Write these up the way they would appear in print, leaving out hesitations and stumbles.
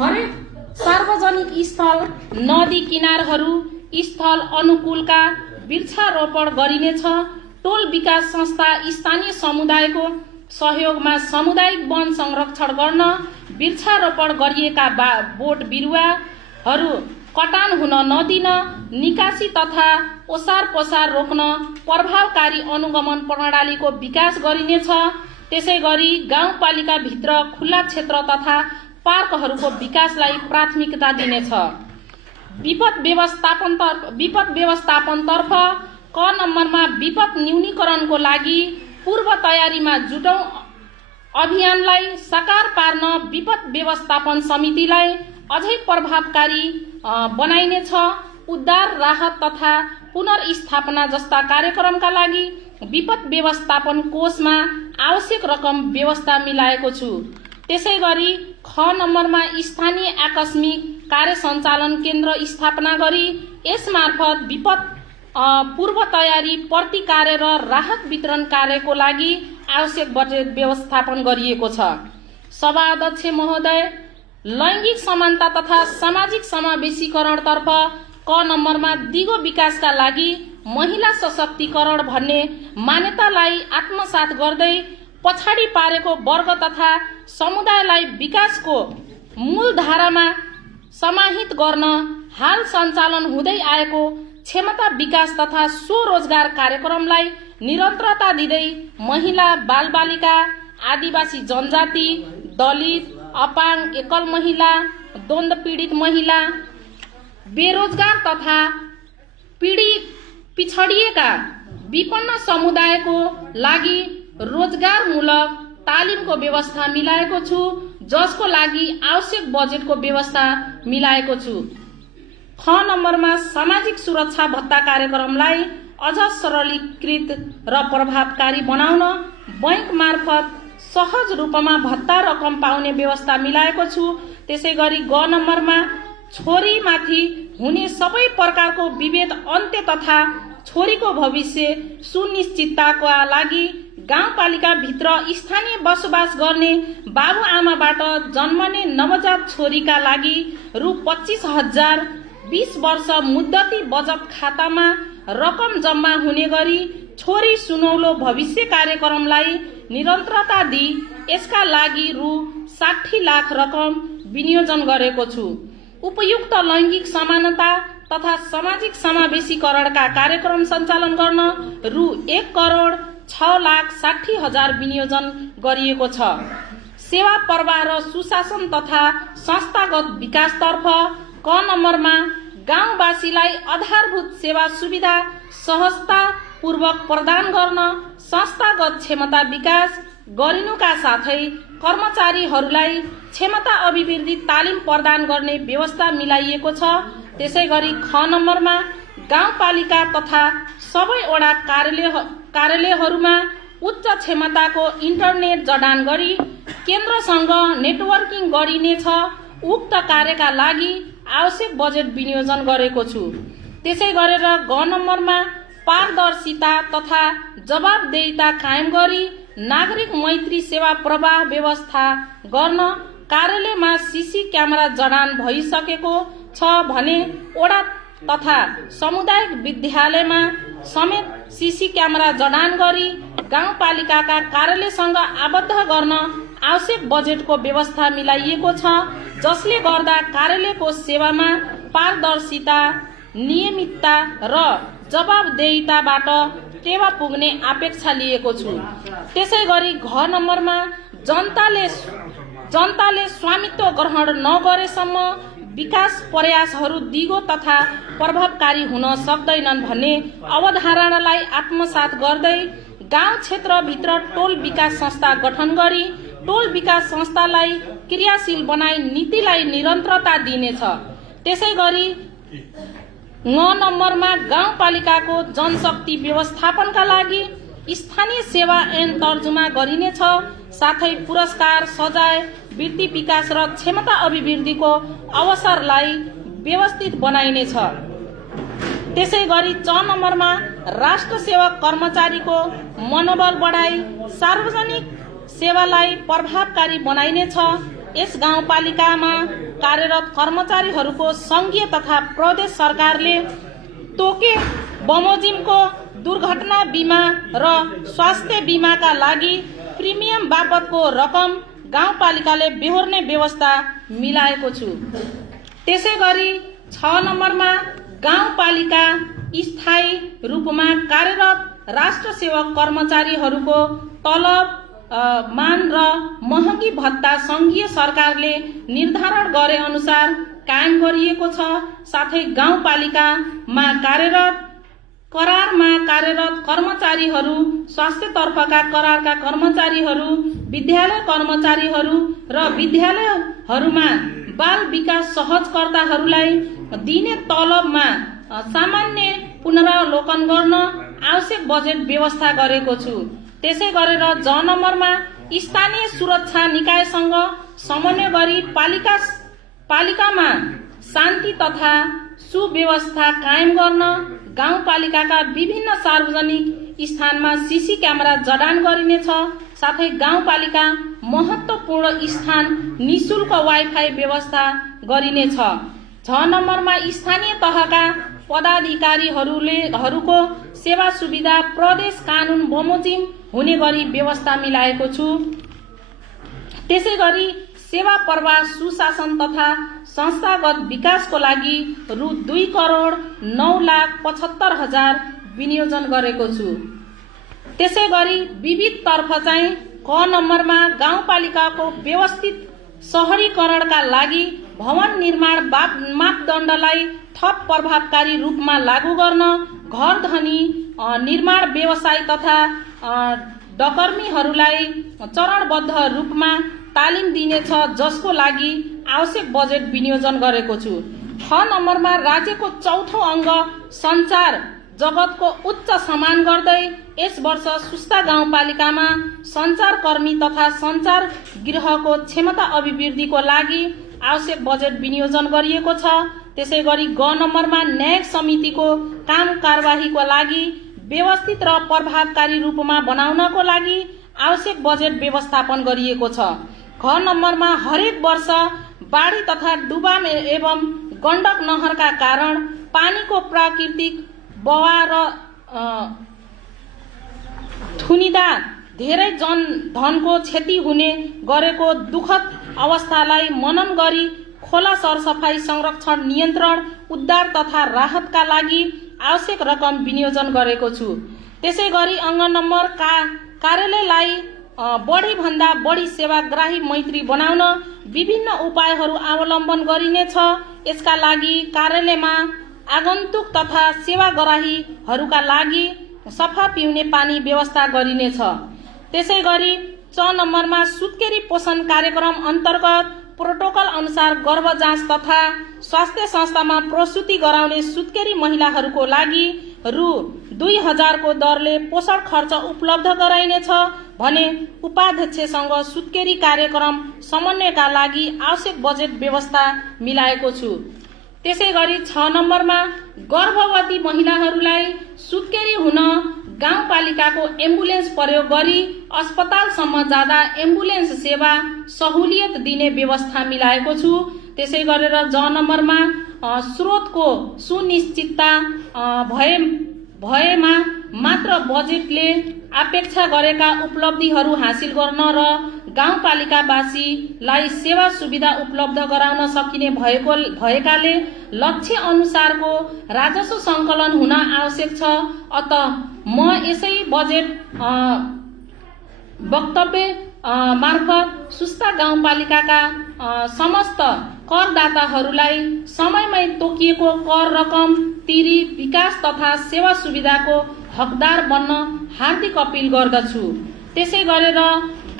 हरेक सार्वजनिक स्थल, नदी किनारहरू, स्थल अनुकूलका वृक्षारोपण गरिनेछ। टोल विकास संस्था स्थानीय समुदायको सहयोगमा सामुदायिक वन संरक्षण गर्न वृक्षारोपण गरिएका बोट बिरुवाहरू कटान हुन नदिन, निकासी तथा ओसार पसार रोक्न प्रभावकारी अनुगमन प्रणालीको विकास गरिनेछ। त्यसैगरी गाउँपालिका भित्र खुल्ला क्षेत्र तथा पार्कहरूको विकासलाई प्राथमिकता दिनेछ। विपद व्यवस्थापनतर्फ क नम्बरमा विपद न्यूनीकरणको लागि पूर्व तयारीमा जुटौं अभियानलाई साकार पार्न विपद व्यवस्थापन समितिलाई अझै प्रभावकारी बनाइनेछ। उद्धार, राहत तथा पुनर्स्थापना जस्ता कार्यक्रमका लागि विपद व्यवस्थापन कोषमा आवश्यक रकम व्यवस्था मिलाएको छु। त्यसैगरी ख नम्बरमा स्थानीय आकस्मिक कार्य सञ्चालन केन्द्र स्थापना गरी यस मार्फत विपद पूर्व तयारी, प्रतिकार्य र राहत वितरण कार्यको लागि आवश्यक बजेट व्यवस्थापन गरिएको छ। सभा अध्यक्ष महोदय, लैङ्गिक समानता तथा सामाजिक समावेशीकरणतर्फ क नम्बरमा दिगो विकासका लागि महिला सशक्तिकरण भन्ने मान्यतालाई आत्मसात गर्दै पछाडि पारेको वर्ग तथा समुदायलाई विकासको मूलधारामा समाहित गर्न हाल सञ्चालन हुँदै आएको क्षमता विकास तथा स्वरोजगार कार्यक्रमलाई निरन्तरता दिँदै महिला, बालबालिका, आदिवासी जनजाति, दलित, अपाङ्ग, एकल महिला, द्वन्द्व पीडित महिला, बेरोजगार तथा पिछडिएका विपन्न समुदायको लागि रोजगारमूलक तालिमको व्यवस्था मिलाएको छु, जसको लागि आवश्यक बजेटको व्यवस्था मिलाएको छु। ख नम्बरमा सामाजिक सुरक्षा भत्ता कार्यक्रमलाई अझ सरलीकृत र प्रभावकारी बनाउन बैंक मार्फत सहज रूपमा भत्ता रकम पाउने व्यवस्था मिलाएको छु। त्यसैगरी ग नम्बरमा छोरीमाथि हुने सबै प्रकारको विभेद अन्त्य तथा छोरीको भविष्य सुनिश्चितताका लागि गाउँपालिका भित्र स्थानीय बसोबास गर्ने बाबुआमाबाट जन्मने नवजात छोरीका लागि रु 25,000 20 वर्ष मुद्दती बचत खातामा रकम जम्मा हुने गरी छोरी सुनौलो भविष्य कार्यक्रमलाई निरन्तरता दिई यसका लागि रु 60 लाख रकम विनियोजन गरेको छु। उपयुक्त लैङ्गिक समानता तथा सामाजिक समावेशीकरणका कार्यक्रम सञ्चालन गर्न रु 1,06,60,000 विनियोजन गरिएको छ। सेवा प्रवाह र सुशासन तथा संस्थागत विकासतर्फ क नम्बरमा गाउँवासीलाई आधारभूत सेवा सुविधा सहजतापूर्वक प्रदान गर्न संस्थागत क्षमता विकास गरिनुका साथै कर्मचारीहरूलाई क्षमता अभिवृद्धि तालिम प्रदान गर्ने व्यवस्था मिलाइएको छ। त्यसैगरी ख नम्बरमा गाउँपालिका तथा सबै वडा कार्यालयहरूमा उच्च क्षमताको इन्टरनेट जडान गरी केन्द्रसँग नेटवर्किङ गरिनेछ। उक्त कार्यका लागि आवश्यक बजेट विनियोजन गरेको छु। त्यसै गरेर ग नम्बरमा पारदर्शिता तथा जवाबदेहिता कायम गरी नागरिक मैत्री सेवा प्रवाह व्यवस्था गर्न कार्यालयमा सीसी क्यामेरा जडान भइसकेको छ भने वडा तथा सामुदायिक विद्यालयमा समेत सीसी क्यामेरा जडान गरी गाउँपालिकाका कार्यालयसँग आबद्ध गर्न आवश्यक बजेटको व्यवस्था मिलाइएको छ, जसले गर्दा कार्यालयको सेवामा पारदर्शिता, नियमितता र जवाबदेहिताबाट टेवा पुग्ने अपेक्षा लिएको छु। त्यसैगरी घ नम्बरमा जनताले स्वामित्व ग्रहण नगरेसम्म विकास प्रयासहरू दिगो तथा प्रभावकारी हुन सक्दैनन् भन्ने अवधारणालाई आत्मसात गर्दै गाउँ क्षेत्रभित्र टोल विकास संस्था गठन गरी टोल विकास संस्थालाई क्रियाशील बनाई नीतिलाई निरन्तरता दिनेछ। त्यसैगरी ङ नम्बरमा गाउँपालिकाको जनशक्ति व्यवस्थापनका लागि स्थानीय सेवा ऐन तर्जुमा गरिनेछ। साथै पुरस्कार, सजाय, वृत्ति विकास र क्षमता अभिवृद्धिको अवसरलाई व्यवस्थित बनाइनेछ। त्यसैगरी च नम्बरमा राष्ट्र सेवक कर्मचारीको मनोबल बढाई सार्वजनिक सेवालाई प्रभावकारी बनाइनेछ। यस गाउँपालिकामा कार्यरत कर्मचारीहरूको सङ्घीय तथा प्रदेश सरकारले तोके बमोजिमको दुर्घटना बिमा र स्वास्थ्य बिमाका लागि प्रिमियम बापतको रकम गाउँपालिकाले बेहोर्ने व्यवस्था मिलाएको छु। त्यसै गरी 6 नम्बरमा गाउँपालिका स्थायी रूपमा कार्यरत राष्ट्र सेवक कर्मचारीहरूको तलब मान र महँगी भत्ता सङ्घीय सरकारले निर्धारण गरे अनुसार कायम गरिएको छ। साथै गाउँपालिकामा करारमा कार्यरत कर्मचारीहरू, स्वास्थ्यतर्फका करारका कर्मचारीहरू, विद्यालय कर्मचारीहरू र विद्यालयहरूमा बाल विकास सहजकर्ताहरूलाई दिने तलबमा सामान्य पुनरावलोकन गर्न आवश्यक बजेट व्यवस्था गरेको छु। त्यसै गरेर 6 नम्बरमा स्थानीय सुरक्षा निकायसँग समन्वय गरी पालिकामा शान्ति तथा सुव्यवस्था कायम गर्न गाउँपालिकाका विभिन्न सार्वजनिक स्थानमा सीसी क्यामेरा जडान गरिनेछ। साथै गाउँपालिका महत्त्वपूर्ण स्थान निशुल्क वाइफाई व्यवस्था गरिनेछ। 6 नम्बरमा स्थानीय तहका पदाधिकारीहरूको सेवा सुविधा प्रदेश कानुन बमोजिम हुने गरी व्यवस्था मिलाएको छु। त्यसै गरी सेवा प्रवाह सुशासन तथा संस्थागत विकासको लागि रु 2,09,75,000 विनियोजन गरेको छु। त्यसै गरी विविध तर्फ चाहिँ क नम्बरमा गाउँपालिकाको व्यवस्थित शहरीकरणका लागि भवन निर्माण मापदण्डलाई थप प्रभावकारी रूपमा लागू गर्न घर धनी निर्माण व्यवसाय तथा डकर्मीहरूलाई चरणबद्ध रूपमा तालिम दिनेछ, जसको लागि आवश्यक बजेट विनियोजन गरेको छु। 6 नम्बरमा राज्यको चौथो अङ्ग सञ्चार जगतको उच्च सम्मान गर्दै यस वर्ष सुस्ता गाउँपालिकामा सञ्चारकर्मी तथा सञ्चार गृहको क्षमता अभिवृद्धिको लागि आवश्यक बजेट विनियोजन गरिएको छ। त्यसै गरी ग नम्बरमा न्यायिक समितिको काम कारबाहीको लागि व्यवस्थित र प्रभावकारी रूपमा बनाउनको लागि आवश्यक बजेट व्यवस्थापन गरिएको छ। घ नम्बरमा हरेक वर्ष बाढी तथा डुबान एवं गण्डक नहरका कारण पानीको प्राकृतिक बहाव र थुनिँदा धेरै जनधनको क्षति हुने गरेको दुःखद अवस्थालाई मनन गरी खोला सरसफाई, संरक्षण, नियन्त्रण, उद्धार तथा राहतका लागि आवश्यक रकम विनियोजन गरेको छु। त्यसै गरी अङ्ग नम्बर कार्यालयलाई बढी भन्दा बढी सेवाग्राही मैत्री बनाउन विभिन्न उपायहरू अवलम्बन गरिनेछ। यसका लागि कार्यालयमा आगन्तुक तथा सेवाग्राहीहरूका लागि सफा पिउने पानी व्यवस्था गरिनेछ। त्यसै गरी 6 नम्बरमा सुत्केरी पोषण कार्यक्रम अन्तर्गत प्रोटोकल अनुसार गर्भ जाँच तथा स्वास्थ्य संस्थामा प्रसुति गराउने सुत्केरी महिलाहरूको लागि रु 2,000 को दरले पोषण खर्च उपलब्ध गराइनेछ भने उपाध्यक्षसँग सुत्केरी कार्यक्रम समन्वयका लागि आवश्यक बजेट व्यवस्था मिलाएको छु। त्यसै गरी 6 नम्बरमा गर्भवती महिलाहरूलाई सुत्केरी हुन गाउँपालिकाको एम्बुलेन्स प्रयोग गरी अस्पतालसम्म जाँदा एम्बुलेन्स सेवा सहुलियत दिने व्यवस्था मिलाएको छु। त्यसै गरेर 6 नम्बरमा स्रोतको सुनिश्चितता भएमा मात्र बजेटले अपेक्षा गरेका उपलब्धिहरू हासिल गर्न र गाउँपालिकावासीलाई सेवा सुविधा उपलब्ध गराउन सकिने भएकाले लक्ष्य अनुसारको राजस्व सङ्कलन हुन आवश्यक छ। अत म यसै बजेट वक्तव्य मार्फत सुस्ता गाउँपालिकाका समस्त करदाताहरूलाई समयमै तोकिएको कर रकम तिरी विकास तथा सेवा सुविधाको हकदार बन्न हार्दिक अपील गर्दछु। त्यसै गरेर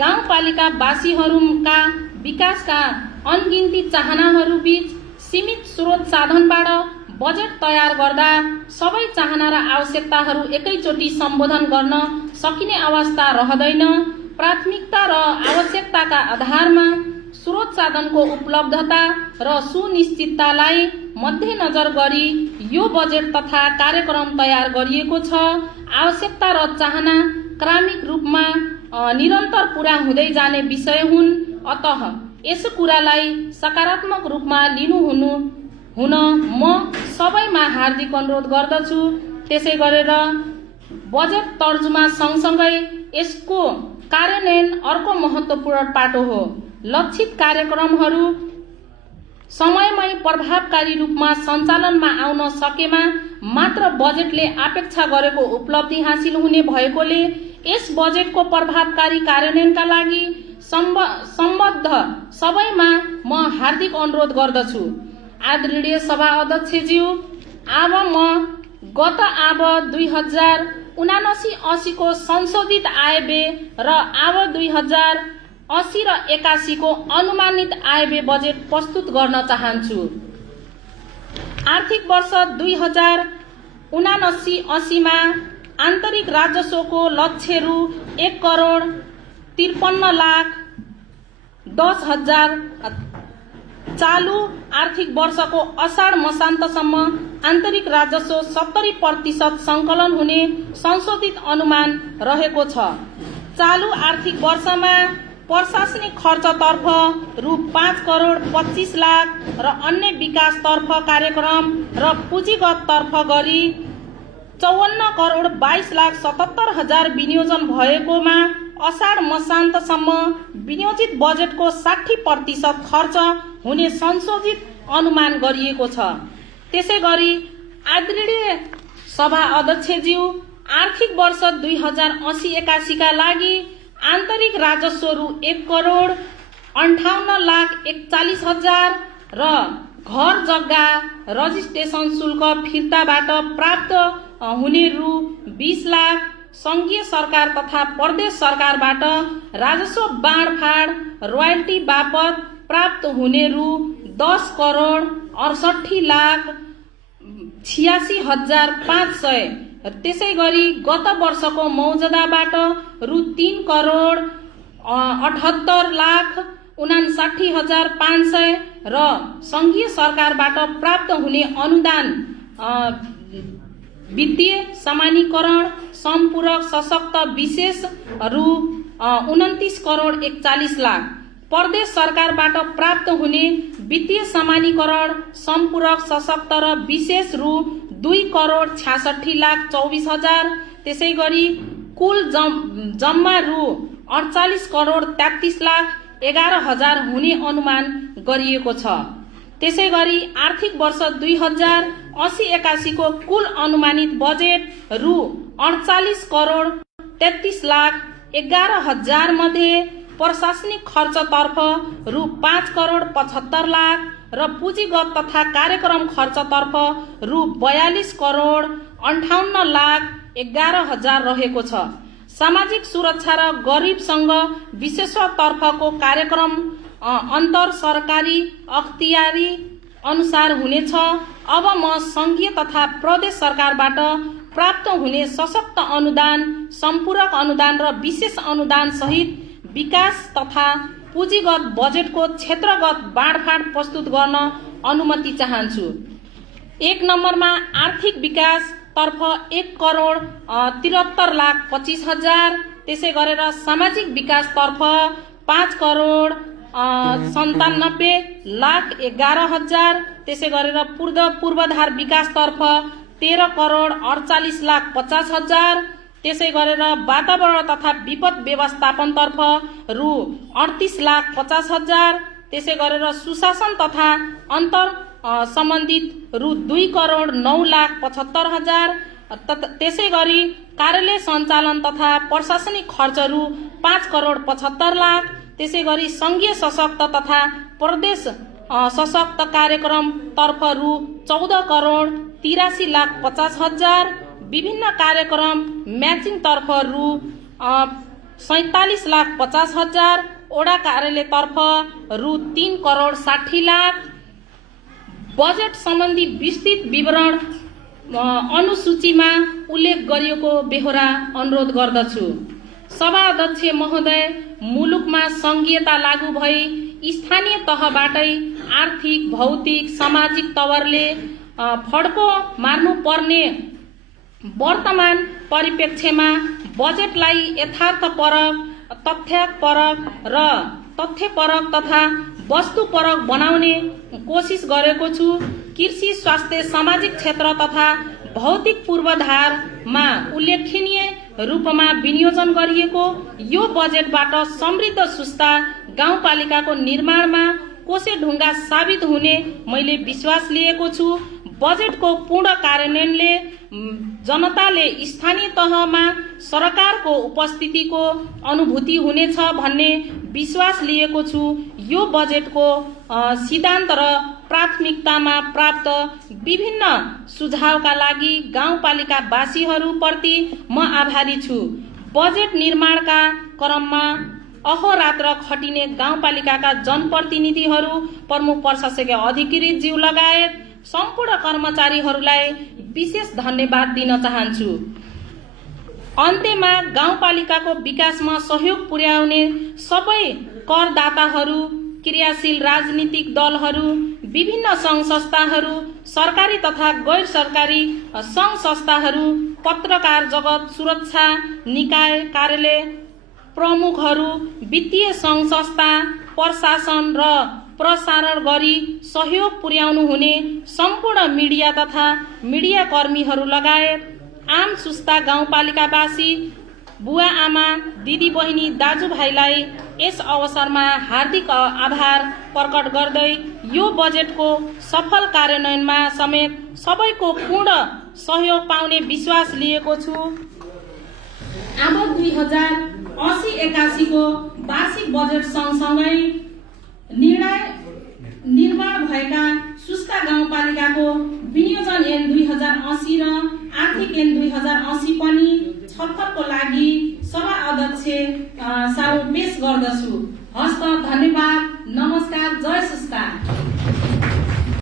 गाउँपालिकावासीहरूका विकासका अनगिन्ती चाहनाहरूबीच सीमित स्रोत साधनबाट बजेट तयार गर्दा सबै चाहना र आवश्यकताहरू एकैचोटि सम्बोधन गर्न सकिने अवस्था रहँदैन। प्राथमिकता र आवश्यकताका आधारमा स्रोत साधनको उपलब्धता र सुनिश्चिततालाई मध्यनजर गरी यो बजेट तथा कार्यक्रम तयार गरिएको छ। आवश्यकता र चाहना क्रमिक रूपमा निरन्तर पूरा हुँदै जाने विषय हुन्। अतः यस कुरालाई सकारात्मक रूपमा हुन म सबैमा हार्दिक अनुरोध गर्दछु। त्यसै गरेर बजेट तर्जुमा सँगसँगै यसको कार्यान्वयन अर्को महत्त्वपूर्ण पाटो हो। लक्षित कार्यक्रमहरू समयमै प्रभावकारी रूपमा सञ्चालनमा आउन सकेमा मात्र बजेटले अपेक्षा गरेको उपलब्धि हासिल हुने भएकोले यस बजेटको प्रभावकारी कार्यान्वयनका लागि सम्बद्ध सबैमा म हार्दिक अनुरोध गर्दछु। आदरणीय सभा अध्यक्षज्यू, अब म गत 2079-80 को संशोधित आयव्यय र 2080 र 81 को अनुमानित आयव्यय बजेट प्रस्तुत गर्न चाहन्छु। आर्थिक वर्ष 2079-80 मा आन्तरिक राजस्वको लक्ष्य रु 1,53,10,000। चालू आर्थिक वर्षको असाढ मसान्तसम्म आन्तरिक राजस्व 70% सङ्कलन हुने संशोधित अनुमान रहेको छ। चालू आर्थिक वर्षमा प्रशासनिक खर्चतर्फ रु 5,25,00,000 र अन्य विकासतर्फ कार्यक्रम र पुँजीगततर्फ गरी 54,22,77,000 विनियोजन भएकोमा असाढ मसान्तसम्म विनियोजित बजेटको 60% खर्च हुने संशोधित अनुमान गरिएको छ। त्यसै गरी आदरणीय सभा अध्यक्षज्यू, आर्थिक वर्ष 2080-81 का लागि आन्तरिक राजस्व रु 1,58,41,000 र घर जग्गा रजिस्ट्रेसन शुल्क फिर्ताबाट प्राप्त हुने रु 20,00,000, संघीय सरकार तथा प्रदेश सरकारबाट राजस्व बाँडफाँड रोयल्टी बापत प्राप्त हुने रु 10,68,86,500। त्यसै गरी गत वर्षको मौजदाबाट रु 3,78,59,500 र संघीय सरकारबाट प्राप्त हुने अनुदान वित्तीय समानीकरण सम्पूरक सशक्त विशेष रु 29,41,00,000। प्रदेश सरकारबाट प्राप्त हुने वित्तीय समानीकरण सम्पूरक सशक्त र विशेष रु 2,66,24,000। त्यसै गरी कुल जम्मा रु 48,33,11,000 हुने अनुमान गरिएको छ। त्यसै गरी आर्थिक वर्ष 2080-81 को कुल अनुमानित बजेट रु 48,33,11,000 मध्ये प्रशासनिक खर्चतर्फ रु 5,75,00,000 र पुँजीगत तथा कार्यक्रम खर्चतर्फ रु 42,58,11,000 रहेको छ। सामाजिक सुरक्षा र गरिबसँग विशेषतर्फको कार्यक्रम अन्तर सरकारी अख्तियारी अनुसार हुनेछ। अब म संघीय तथा प्रदेश सरकारबाट प्राप्त हुने सशक्त अनुदान, सम्पूरक अनुदान र विशेष अनुदान सहित विकास तथा पुँजीगत बजेटको क्षेत्रगत बाँडफाँड प्रस्तुत गर्न अनुमति चाहन्छु। 1 नम्बरमा आर्थिक विकास तर्फ 1,73,25,000। त्यसै गरेर सामाजिक विकास तर्फ 5,97,11,000। त्यसै गरेर पूर्वाधार विकास तर्फ 13,48,50,000। त्यसै गरेर वातावरण तथा विपद व्यवस्थापन तर्फ रु 38,50,000। त्यसै गरेर सुशासन तथा अन्तर सम्बन्धित रु 2,09,75,000। त्यसै गरी कार्यालय सञ्चालन तथा प्रशासनिक खर्च रु 5,75,00,000। त्यसै गरी संघीय सशक्त तथा प्रदेश सशक्त कार्यक्रम तर्फ रु 14,83,50,000। विभिन्न कार्यक्रम म्याचिङ तर्फ रु 47,50,000। ओडा कार्यालय तर्फ रु 3,60,00,000। बजेट सम्बन्धी विस्तृत विवरण अनुसूचीमा उल्लेख गरिएको बेहोरा अनुरोध गर्दछु। सभा अध्यक्ष महोदय, मुलुकमा संघीयता लागू भई स्थानीय तहबाटै आर्थिक, भौतिक, सामाजिक तवरले फड्को मार्नुपर्ने वर्तमान परिप्रेक्ष्यमा बजेटलाई यथार्थपरक, तथ्यपरक र तथ्यपरक तथा वस्तुपरक बनाउने कोसिस गरेको छु। कृषि, स्वास्थ्य, सामाजिक क्षेत्र तथा भौतिक पूर्वाधारमा उल्लेखनीय रूपमा विनियोजन गरिएको यो बजेटबाट समृद्ध सुस्ता गाउँपालिकाको निर्माणमा कोसेढुङ्गा साबित हुने मैले विश्वास लिएको छु। बजेटको पूर्ण कार्यान्वयनले जनताले स्थानीय तहमा सरकारको उपस्थितिको अनुभूति हुनेछ भन्ने विश्वास लिएको छु। यो बजेटको सिद्धान्त र प्राथमिकतामा प्राप्त विभिन्न सुझावका लागि गाउँपालिकावासीहरूप्रति म आभारी छु। बजेट निर्माणका क्रममा अहोरात्र खटिने गाउँपालिकाका जनप्रतिनिधिहरू, प्रमुख प्रशासकीय अधिकृतज्यू लगायत सम्पूर्ण कर्मचारीहरूलाई विशेष धन्यवाद दिन चाहन्छु। अन्त्यमा गाउँपालिकाको विकासमा सहयोग पुर्याउने सबै करदाताहरू, क्रियाशील राजनीतिक दलहरू, विभिन्न सङ्घ संस्थाहरू, सरकारी तथा गैर सरकारी सङ्घ संस्थाहरू, पत्रकार जगत, सुरक्षा निकाय कार्यालय प्रमुखहरू, वित्तीय सङ्घ संस्था, प्रशासन र प्रसारण गरी सहयोग पुर्याउनु हुने सम्पूर्ण मिडिया तथा मिडिया कर्मीहरू लगायत आम सुस्ता गाउँपालिकावासी बुवा आमा, दिदी बहिनी, दाजुभाइलाई यस अवसरमा हार्दिक आभार प्रकट गर्दै यो बजेटको सफल कार्यान्वयनमा समेत सबैको पूर्ण सहयोग पाउने विश्वास लिएको छु। अब 2080-81 को वार्षिक बजेट सँगसँगै निर्माण भएका सुस्ता गाउँपालिकाको विनियोजन ऐन 2080 र आर्थिक ऐन 2080 पनि छलफलको लागि सभा अध्यक्ष सामु पेश गर्दछु। हस्त, धन्यवाद, नमस्कार, जय सुस्ता।